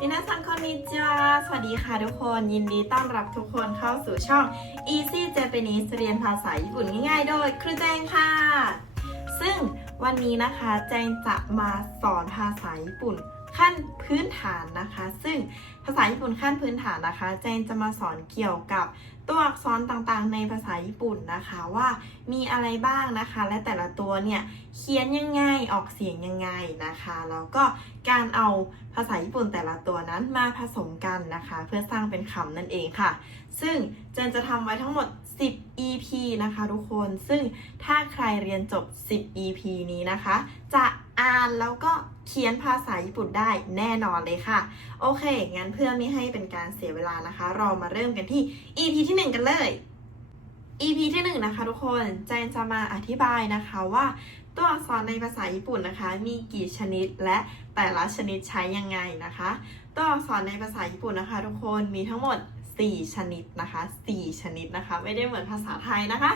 มินาซังคอนนิจวสวัสดีค่ะทุกคน ยินดีต้อนรับทุกคนเข้าสู่ช่อง Easy Japanese เรียนภาษาญี่ปุ่นง่ายๆ โดยครูแจงค่ะ ซึ่ง วันนี้นะคะแจงจะมาสอนภาษาญี่ปุ่นขั้นพื้นฐานนะคะ ซึ่งภาษาญี่ปุ่นขั้นพื้นฐานนะคะ แจงจะมาสอนเกี่ยวกับตัวอักษรต่างๆ ในภาษาญี่ปุ่นนะคะว่ามีอะไรบ้างนะคะ และแต่ละตัวเนี่ยเขียนยังไงออกเสียงยังไงนะคะแล้วก็การเอาภาษาญี่ปุ่นแต่ละตัวนั้นมาผสมกันนะคะ เพื่อสร้างเป็นคำนั่นเองค่ะ ซึ่งเจนจะทำไว้ทั้งหมด 10 EP นะคะทุกคน ซึ่งถ้าใครเรียนจบ 10 EP นี้นะคะ จะอ่านแล้วก็เขียนภาษาญี่ปุ่นได้แน่นอนเลยค่ะ โอเค งั้นเพื่อไม่ให้เป็นการเสียเวลานะคะ เรามาเริ่มกันที่ EP ที่ 1 กันเลย EP ที่1นะคะทุกคนแจนจะมาอธิบายนะคะว่าตัวอักษรในภาษาญี่ปุ่นนะคะ มีกี่ชนิดและแต่ละชนิดใช้ยังไงนะคะ ตัวอักษรในภาษาญี่ปุ่นนะคะ ทุกคนมีทั้งหมด 4 ชนิดนะคะ 4 ชนิดนะคะ ไม่ได้เหมือนภาษาไทยนะคะ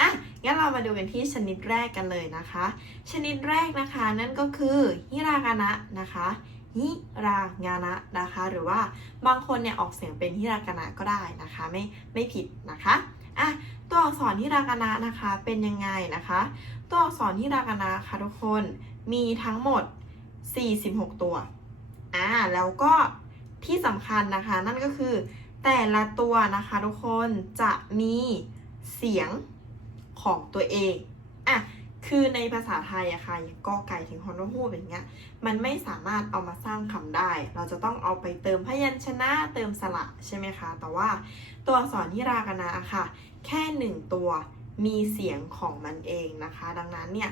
อะงั้นเรามาดูกันที่ชนิดแรกกันเลยนะคะ ชนิดแรกนะคะนั่นก็คือฮิรากานะนะคะฮิรางานะนะคะ หรือว่าบางคนเนี่ยออกเสียงเป็นฮิรากานะก็ได้นะคะ ไม่ไม่ผิดนะคะอะตัวอักษรฮิรากานะนะคะเป็นยังไงนะคะ ตัวอักษรฮิรากานะค่ะทุกคนมีทั้งหมด 46 ตัวอ่าแล้วก็ที่สำคัญนะคะ นั่นก็คือ แต่ละตัวนะคะทุกคนจะมีเสียงของตัวเองอะคือในภาษาไทยอะค่ะอย่างกอไก่ถึงฮอนฮูกอย่างเงี้ย มันไม่สามารถเอามาสร้างคำได้ เราจะต้องเอาไปเติมพยัญชนะเติมสระใช่ไหมคะ แต่ว่าตัวอักษรฮิรากนะอะค่ะ แค่หนึ่งตัวมีเสียงของมันเองนะคะ ดังนั้นเนี่ย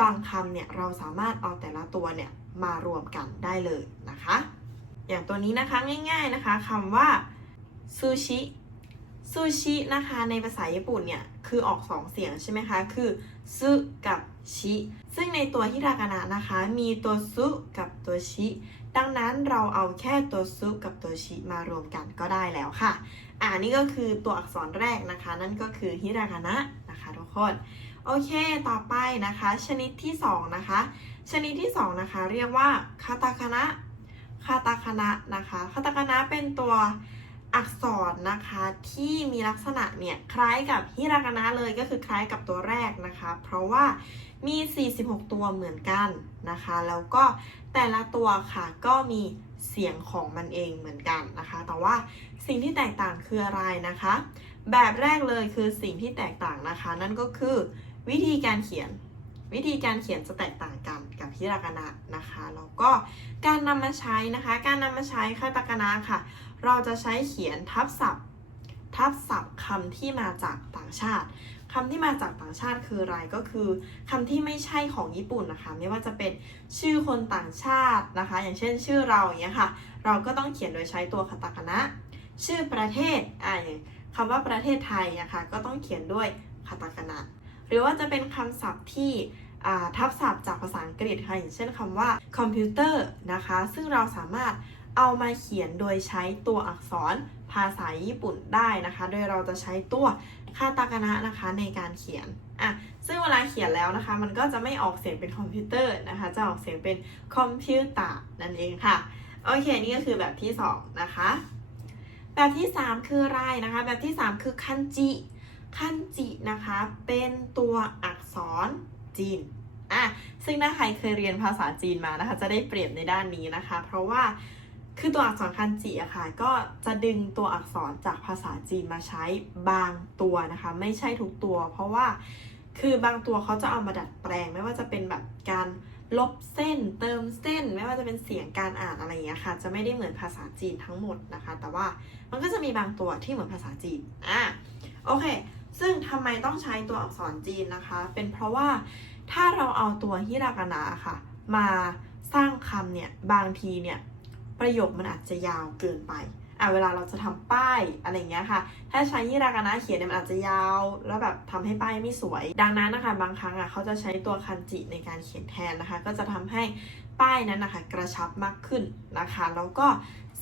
บางคำเนี่ยเราสามารถเอาแต่ละตัวเนี่ยมารวมกันได้เลยนะคะ อย่างตัวนี้นะคะง่าย ๆนะคะคำว่า ซูชิซูชินะคะในภาษาญี่ปุ่นเนี่ย คือออกสองเสียงใช่ไหมคะ คือซึกับชิ ซึ่งในตัวฮิรากานะนะคะ มีตัวซุกับตัวชิ ดังนั้นเราเอาแค่ตัวซุกับตัวชิมารวมกันก็ได้แล้วค่ะ อ่านี่ก็คือตัวอักษรแรกนะคะ นั่นก็คือฮิรากานะนะคะทุกคน โอเคต่อไปนะคะ ชนิดที่2นะคะ ชนิดที่2นะคะ เรียกว่าคาตาคานะคาตาคานะนะคะคาตาคานะเป็นตัว อักษรนะคะที่มีลักษณะเนี่ยคล้ายกับฮิรากานะเลยก็คือคล้ายกับตัวแรกนะคะ เพราะว่ามี 46 ตัวเหมือนกันนะคะ แล้วก็แต่ละตัวค่ะก็มีเสียงของมันเองเหมือนกันนะคะ แต่ว่าสิ่งที่แตกต่างคืออะไรนะคะ แบบแรกเลยคือสิ่งที่แตกต่างนะคะ นั่นก็คือวิธีการเขียน วิธีการเขียนจะแตกต่างกันกับฮิรากานะนะคะแล้วก็การนำมาใช้นะคะ การนำมาใช้คาตาคานะค่ะ เราจะใช้เขียนทับศัพท์ ทับศัพท์คำที่มาจากต่างชาติคำที่มาจากต่างชาติคืออะไรก็คือคำที่ไม่ใช่ของญี่ปุ่นนะคะ ไม่ว่าจะเป็นชื่อคนต่างชาตินะคะ อย่างเช่นชื่อเราอย่างเงี้ยค่ะ เราก็ต้องเขียนโดยใช้ตัวคาตาคานะชื่อประเทศอ่าอย่างคำว่าประเทศไทยนะคะก็ต้องเขียนด้วยคาตาคานะ หรือว่าจะเป็นคำศัพท์ที่ทับศัพท์จากภาษาอังกฤษค่ะอย่างเช่นคำว่าคอมพิวเตอร์นะคะ ซึ่งเราสามารถเอามาเขียนโดยใช้ตัวอักษรภาษาญี่ปุ่นได้นะคะ โดยเราจะใช้ตัวคาตาคานะนะคะในการเขียนอะซึ่งเวลาเขียนแล้วนะคะ มันก็จะไม่ออกเสียงเป็นคอมพิวเตอร์นะคะ จะออกเสียงเป็นคอมพิวตานั่นเองค่ะ โอเค นี่ก็คือแบบที่ 2 นะคะ แบบที่ 3 คืออะไรนะคะ แบบที่ 3 คือคันจิ คันจินะคะ เป็นตัวอักษรจีนอะซึ่งถ้าใครเคยเรียนภาษาจีนมานะคะ จะได้เปรียบในด้านนี้นะคะ เพราะว่าคือตัวอักษรคันจิอะค่ะ ก็จะดึงตัวอักษรจากภาษาจีนมาใช้บางตัวนะคะ ไม่ใช่ทุกตัว เพราะว่าคือบางตัวเขาจะเอามาดัดแปลง ไม่ว่าจะเป็นแบบการลบเส้นเติมเส้น ไม่ว่าจะเป็นเสียงการอ่านอะไรอย่างเงี้ยค่ะ จะไม่ได้เหมือนภาษาจีนทั้งหมดนะคะ แต่ว่ามันก็จะมีบางตัวที่เหมือนภาษาจีนอะ โอเค ซึ่งทำไมต้องใช้ตัวอักษรจีนนะคะ เป็นเพราะว่าถ้าเราเอาตัวฮิรากานะค่ะ มาสร้างคำเนี่ย บางทีเนี่ย ประโยคมันอาจจะยาวเกินไปอะเวลาเราจะทำป้ายอะไรเงี้ยค่ะ ถ้าใช้ฮิรากานะเขียนเนี่ยมันอาจจะยาว แล้วแบบทำให้ป้ายไม่สวย ดังนั้นนะคะบางครั้งอะเขาจะใช้ตัวคันจิในการเขียนแทนนะคะ ก็จะทำให้ป้ายนั้นนะคะ กระชับมากขึ้นนะคะ แล้วก็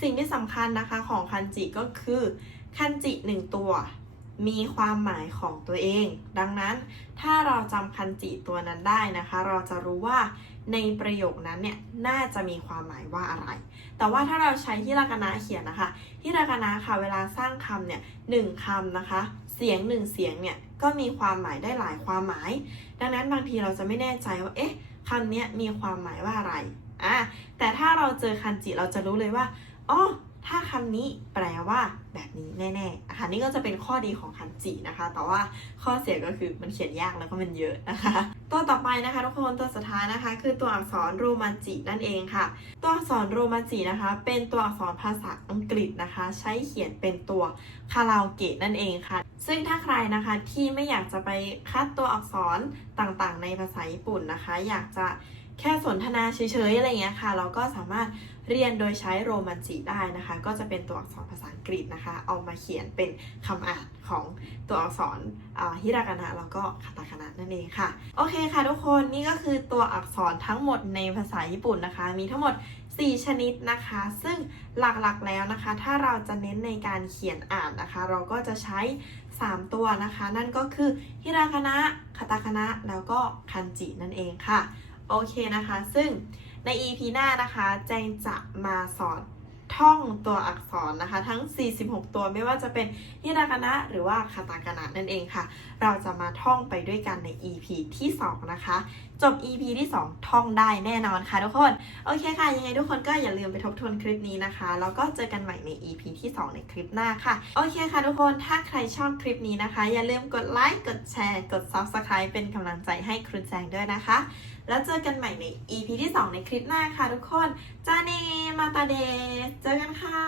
สิ่งที่สำคัญนะคะของคันจิก็คือคันจิหนึ่งตัว มีความหมายของตัวเอง ดังนั้นถ้าเราจำคันจิตัวนั้นได้นะคะ เราจะรู้ว่าในประโยคนั้นเนี่ยน่าจะมีความหมายว่าอะไร แต่ว่าถ้าเราใช้ฮิรากนะเขียนนะคะฮิรากนะค่ะเวลาสร้างคำเนี่ยหนึ่งคำนะคะ เสียงหนึ่งเสียงเนี่ยก็มีความหมายได้หลายความหมาย ดังนั้นบางทีเราจะไม่แน่ใจว่าเอ๊ะคำนี้มีความหมายว่าอะไรอะแต่ถ้าเราเจอคันจิเราจะรู้เลยว่าอ๋อ ถ้าคำนี้แปลว่าแบบนี้แน่ๆอะค่ะนี่ก็จะเป็นข้อดีของคันจินะคะ แต่ว่าข้อเสียก็คือมันเขียนยากแล้วก็มันเยอะนะคะ ตัวต่อไปนะคะทุกคนตัวสุดท้ายนะคะ คือตัวอักษรโรมันจินั่นเองค่ะ ตัวอักษรโรมันจินะคะ เป็นตัวอักษรภาษาอังกฤษนะคะ ใช้เขียนเป็นตัวคาราโอเกะนั่นเองค่ะ ซึ่งถ้าใครนะคะที่ไม่อยากจะไปคัดตัวอักษรต่างๆ ในภาษาญี่ปุ่นนะคะ อยากจะ แค่สนทนาเฉยๆอะไรเงี้ยค่ะ เราก็สามารถเรียนโดยใช้โรมันจิได้นะคะ ก็จะเป็นตัวอักษรภาษาอังกฤษนะคะ เอามาเขียนเป็นคำอ่านของตัวอักษรฮิรากานะแล้วก็คาตาคานะนั่นเองค่ะ โอเคค่ะทุกคนนี่ก็คือตัวอักษรทั้งหมดในภาษาญี่ปุ่นนะคะ มีทั้งหมด 4 ชนิดนะคะ ซึ่งหลักๆแล้วนะคะ ถ้าเราจะเน้นในการเขียนอ่านนะคะ เราก็จะใช้ 3 ตัวนะคะ นั่นก็คือฮิรากานะคาตาคานะแล้วก็คันจินั่นเองค่ะ โอเคนะคะ ซึ่งใน EP หน้านะคะ แจงจะมาสอนท่องตัวอักษรนะคะ ทั้ง 46 ตัวไม่ว่าจะเป็นฮิรากานะหรือว่าคาตาคานะนั่นเองค่ะ เราจะมาท่องไปด้วยกันใน EP ที่ 2 นะคะ จบ EP ที่ 2 ท่องได้แน่นอนค่ะทุกคน โอเคค่ะ ยังไงทุกคนก็อย่าลืมไปทบทวนคลิปนี้นะคะ แล้วก็เจอกันใหม่ใน EP ที่ 2 ในคลิปหน้าค่ะ โอเคค่ะทุกคนถ้าใครชอบคลิปนี้นะคะ อย่าลืมกดไลค์กดแชร์ กด Subscribe เป็นกำลังใจให้ครูแจงด้วยนะคะ แล้วเจอกันใหม่ใน EP ที่ 2 ในคลิปหน้าค่ะทุกคนจาเนมาตาเดเจอกันค่ะ